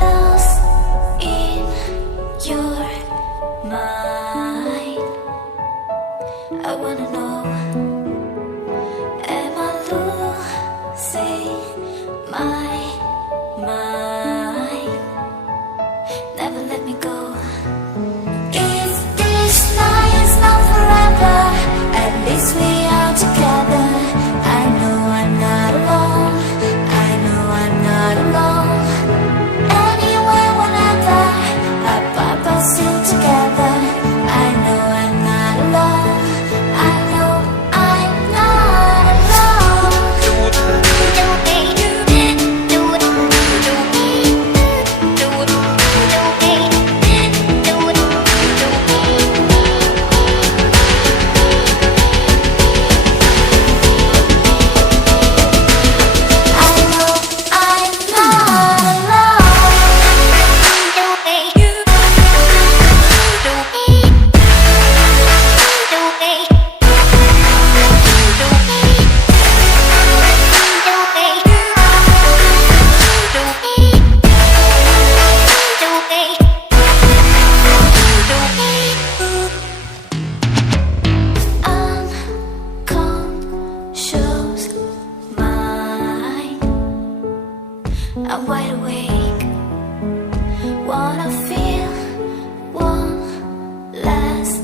Lost in your mind, I wanna know, am I losing my mind? Never let me go. If this night is not forever, at least we are together. I know I'm not alone, I know I'm not alone. Anywhere, whenever, up us still together. I know I'm not alone, I know I'm not alone. Unconscious mind, I'm wide awake. Wanna feel one last